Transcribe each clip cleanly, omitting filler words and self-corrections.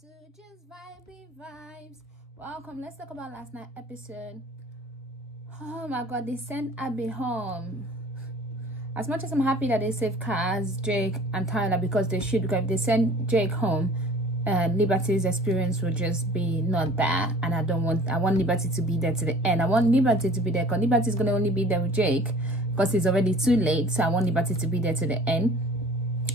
to Just Vibey Vibes. Welcome. Let's talk about last night episode. Oh my god, they sent Abby home. As much as I'm happy that they saved Kaz, Jake, and Tyler, because they should, because if they send Jake home, Liberty's experience will just be not there. And I want Liberty to be there to the end. I want Liberty to be there because Liberty's gonna only be there with Jake because it's already too late. So I want Liberty to be there to the end.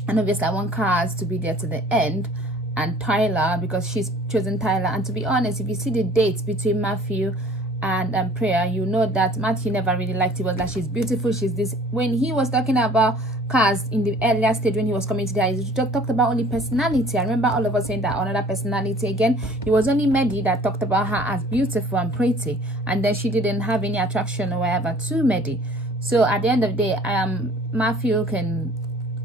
And obviously I want Kaz to be there to the end, and Tyler, because she's chosen Tyler. And to be honest, if you see the dates between Matthew and Prayer, you know that Matthew never really liked it. Was like, she's beautiful, she's this. When he was talking about Kaz in the earlier stage, when he was coming to there, he just talked about only personality. I remember all of us saying that another personality again. It was only Mehdi that talked about her as beautiful and pretty, and then she didn't have any attraction or whatever to Mehdi. So at the end of the day, Matthew can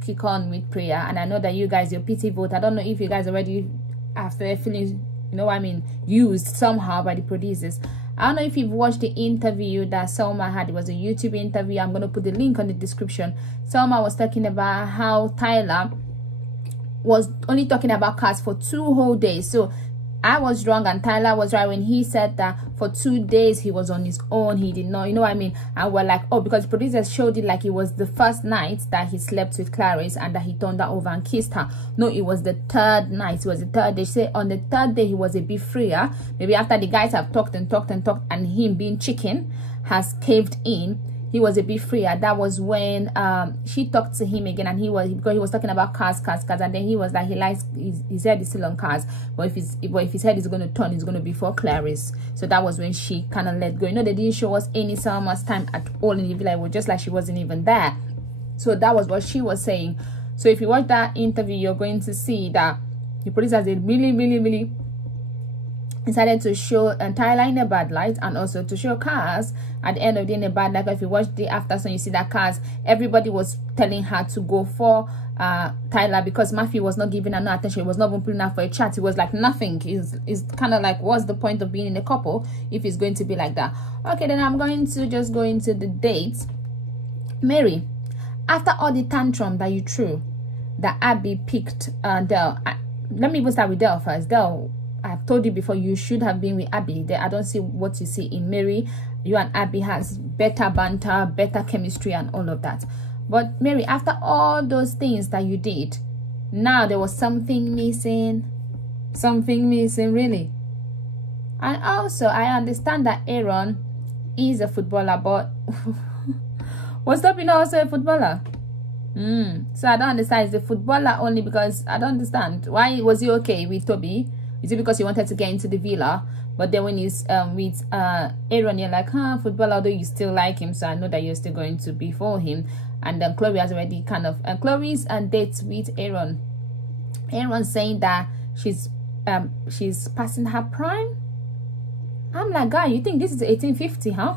kick on with Prayer, and I know that you guys, your pity vote, I don't know if you guys already after feeling, you know what I mean, used somehow by the producers. I don't know if you've watched the interview that Salma had. It was a YouTube interview. I'm going to put the link on the description. Salma was talking about how Tyler was only talking about Kaz for 2 whole days. So I was wrong and Tyler was right when he said that for 2 days he was on his own. He did not, you know what I mean? And we're like, oh, because the producers showed it like it was the first night that he slept with Clarice and that he turned her over and kissed her. No, it was the 3rd night. It was the 3rd day. She said on the 3rd day he was a bit freer. Maybe after the guys have talked and talked and talked, and him being chicken has caved in, he was a bit freer. That was when she talked to him again, and because he was talking about Kaz, and then he was like, his head is still on Kaz, but if his head is going to turn, it's going to be for Clarice. So that was when she kind of let go. You know, they didn't show us any Salma's time at all in the villa. It was just like she wasn't even there. So that was what she was saying. So if you watch that interview, you're going to see that the producers did really decided to show Tyler in a bad light, and also to show Kaz at the end of the day in a bad light. If you watch the after song, you see that Kaz, everybody was telling her to go for Tyler because Matthew was not giving her no attention. He was not even putting her for a chat. It was like nothing. It's kind of like, what's the point of being in a couple if it's going to be like that? Okay, then I'm going to just go into the dates. Mary, after all the tantrum that you threw, that Abby picked Del. Let me even start with Del first. Del, I've told you before, you should have been with Abby. I don't see what you see in Mary. You and Abby has better banter, better chemistry, and all of that. But Mary, after all those things that you did, now there was something missing. Something missing, really. And also, I understand that Aaron is a footballer, but was Toby also a footballer? So I don't understand. Is the footballer only because I don't understand. Why was he okay with Toby? Is it because he wanted to get into the villa? But then when he's with Aaron, you're like, football, although you still like him, so I know that you're still going to be for him. And then Chloe has already kind of Chloe's dates with Aaron. Aaron's saying that she's passing her prime. I'm like, guy, you think this is 1850, huh?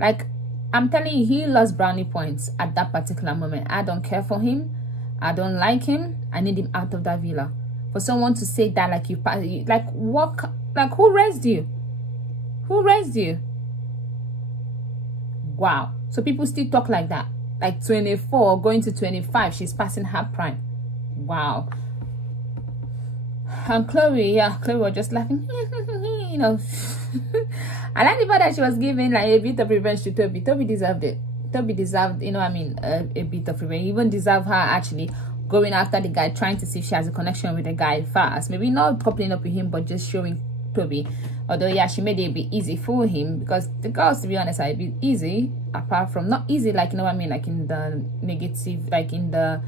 Like, I'm telling you, he lost brownie points at that particular moment. I don't care for him. I don't like him. I need him out of that villa. For someone to say that, like, like, what, like, who raised you? Who raised you? Wow. So people still talk like that. Like 24 going to 25, she's passing her prime. Wow. And Chloe, yeah, Chloe was just laughing. You know. I like the fact that she was giving like a bit of revenge to Toby. Toby deserved it. Toby deserved, you know what I mean, a bit of revenge. He even deserved her actually going after the guy, trying to see if she has a connection with the guy first. Maybe not coupling up with him, but just showing Toby. Although, yeah, she made it a bit easy for him, because the girls, to be honest, are a bit easy, apart from, not easy, like, you know what I mean, like in the negative, like in the,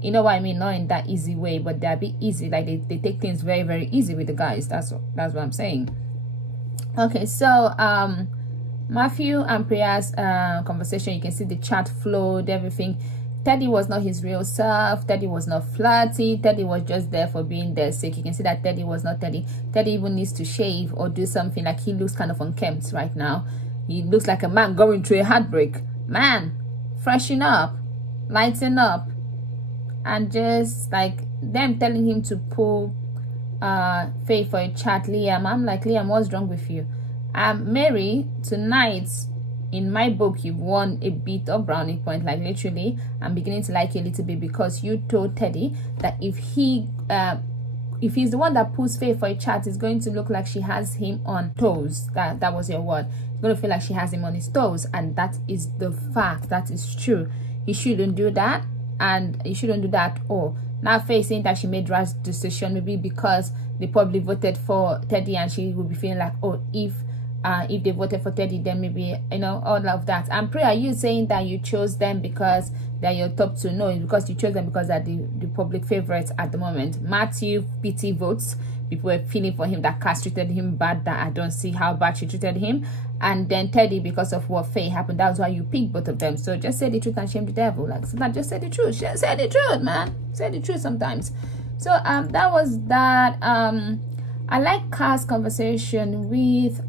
you know what I mean, not in that easy way, but they're a bit easy, like they take things very easy with the guys. That's what I'm saying. Okay, so Matthew and Priya's conversation, you can see the chat flowed, everything. Teddy was not his real self. Teddy was not flirty. Teddy was just there for being their sake. You can see that Teddy was not Teddy. Teddy even needs to shave or do something. Like, he looks kind of unkempt right now. He looks like a man going through a heartbreak. Man, freshen up, lighten up. And just like them telling him to pull Faye for a chat. Liam, I'm like, Liam, what's wrong with you? Mary, tonight, in my book, you've won a bit of brownie point. Like, literally, I'm beginning to like you a little bit, because you told Teddy that if he if he's the one that pulls Faye for a chat, it's going to look like she has him on toes. That was your word. It's going to feel like she has him on his toes, and that is the fact. That is true. He shouldn't do that, and he shouldn't do that at all. Now Faye saying that she made rash decision, maybe because they probably voted for Teddy, and she will be feeling like, oh, if they voted for Teddy, then maybe, you know, all of that. And Pray, are you saying that you chose them because they're your top two? No, it's because you chose them because they're the public favorites at the moment. Matthew, pity votes. People were feeling for him that Cass treated him bad, that I don't see how bad she treated him. And then Teddy, because of what Faye happened, that's why you picked both of them. So just say the truth and shame the devil. Like, sometimes just say the truth. Say the truth, man. Say the truth sometimes. So that was that. I like Cass' conversation with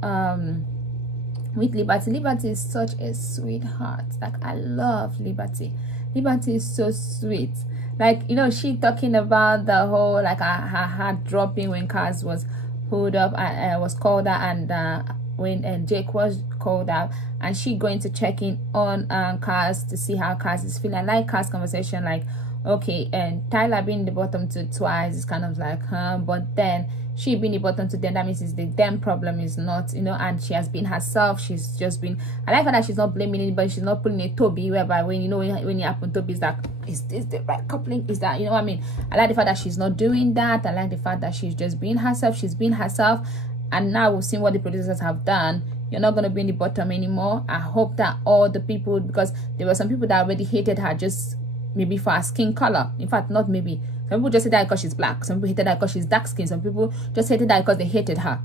Liberty. Liberty is such a sweetheart. Like, I love Liberty. Liberty is so sweet. Like, you know, she talking about the whole, like, her heart dropping when Cass was pulled up and was called out, and when Jake was called out, and she going to check in on Cass to see how Cass is feeling. I like Cass' conversation, like, okay, and Tyler being the bottom two twice is kind of like, but then she being the bottom to them, that means it's the them problem, is not, you know, and she has been herself. She's just been, I like her that she's not blaming anybody, she's not pulling a Toby, whereby when, you know, when it happened, Toby's like, is this the right coupling? Is that, you know what I mean? I like the fact that she's not doing that. I like the fact that she's just being herself. She's being herself, and now we've seen what the producers have done. You're not going to be in the bottom anymore. I hope that all the people, because there were some people that already hated her just maybe for her skin color. In fact, not maybe. Some people just hated her because she's black. Some people hated her because she's dark skinned. Some people just hated her because they hated her.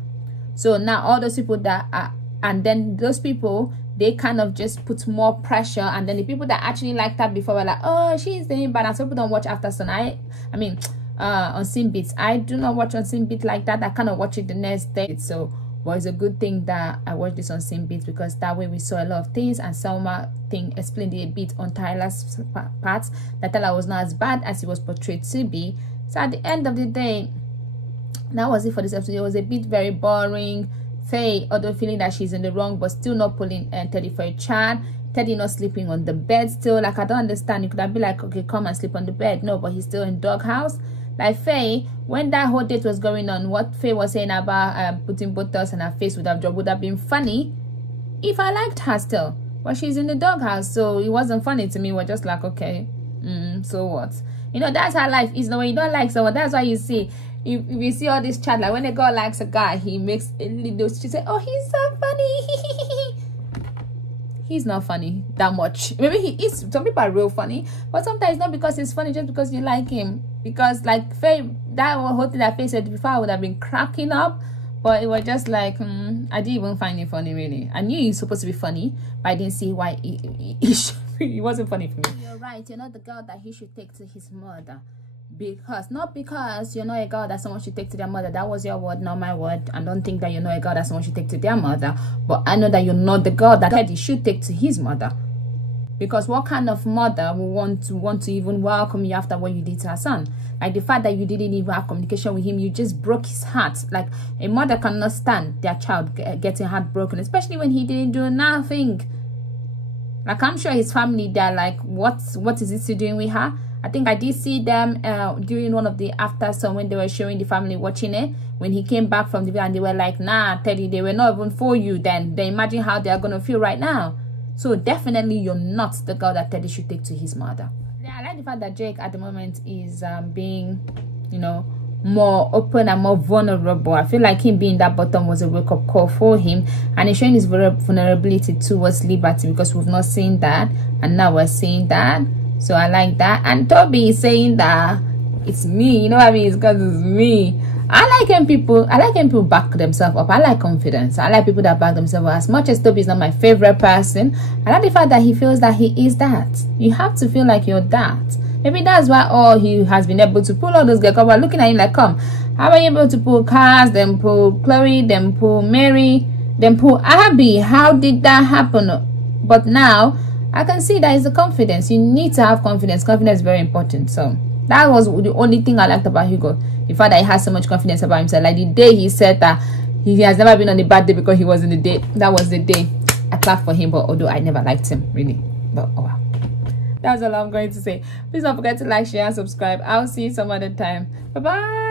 So now all those people that are, and then those people, they kind of just put more pressure. And then the people that actually liked her before were like, oh, she's doing bad. And some people don't watch After Sun. I mean, on Scene Beats. I do not watch on Scene Beat like that. I kind of watch it the next day. So, well, it's a good thing that I watched this on Scene Beats, because that way we saw a lot of things, and Salma explained it a bit on Tyler's parts, that Tyler was not as bad as he was portrayed to be. So at the end of the day, that was it for this episode. It was a bit very boring. Faye, although feeling that she's in the wrong, but still not pulling Teddy for a chat. Teddy not sleeping on the bed still. Like, I don't understand. You could have been like, okay, come and sleep on the bed. No, but he's still in doghouse. Like Faye, when that whole date was going on, what Faye was saying about putting Botox on her face would have been funny if I liked her still. But she's in the doghouse, so it wasn't funny to me. We're just like, okay, so what? You know, that's how life is. When you don't like someone, that's why you see, if you see all this chat, like when a girl likes a guy, he makes a little, she say, oh, he's so funny. He's not funny that much. Maybe he is. Some people are real funny, but sometimes not because he's funny, just because you like him. Because like Faye, that whole thing that Faye said before, I would have been cracking up, but it was just like, I didn't even find it funny really. I knew he was supposed to be funny, but I didn't see why he wasn't funny for me. You're right. You're not the girl that he should take to his mother. Not because you're not a girl that someone should take to their mother. That was your word, not my word. I don't think that you're not a girl that someone should take to their mother, but I know that you're not the girl that Teddy should take to his mother. Because what kind of mother will want to even welcome you after what you did to her son? Like the fact that you didn't even have communication with him, you just broke his heart. Like a mother cannot stand their child getting heartbroken, especially when he didn't do nothing. Like, I'm sure his family, they're like, what is this doing with her? I think I did see them during one of the After Sun when they were showing the family watching it. When he came back from the video and they were like, nah, Teddy, they were not even for you then. Then imagine how they are going to feel right now. So definitely you're not the girl that Teddy should take to his mother. Yeah, I like the fact that Jake at the moment is being, you know, more open and more vulnerable. I feel like him being that bottom was a wake-up call for him, and he's showing his vulnerability towards Liberty, because we've not seen that, and now we're seeing that. So I like that. And Toby is saying that it's me, you know what I mean? It's because it's me. I like when people back themselves up. I like confidence. I like people that back themselves up. As much as Toby is not my favorite person, I like the fact that he feels that he is that. You have to feel like you're that. Maybe that's why he has been able to pull all those girls. We're looking at him like, come, how are you able to pull Cass, then pull Chloe, then pull Mary, then pull Abby? How did that happen? But now I can see that it's the confidence. You need to have confidence. Confidence is very important. So that was the only thing I liked about Hugo. The fact that he has so much confidence about himself. Like the day he said that he has never been on a bad day because he was in the day. That was the day. I clapped for him, but although I never liked him, really. But oh well. That's all I'm going to say. Please don't forget to like, share, and subscribe. I'll see you some other time. Bye-bye.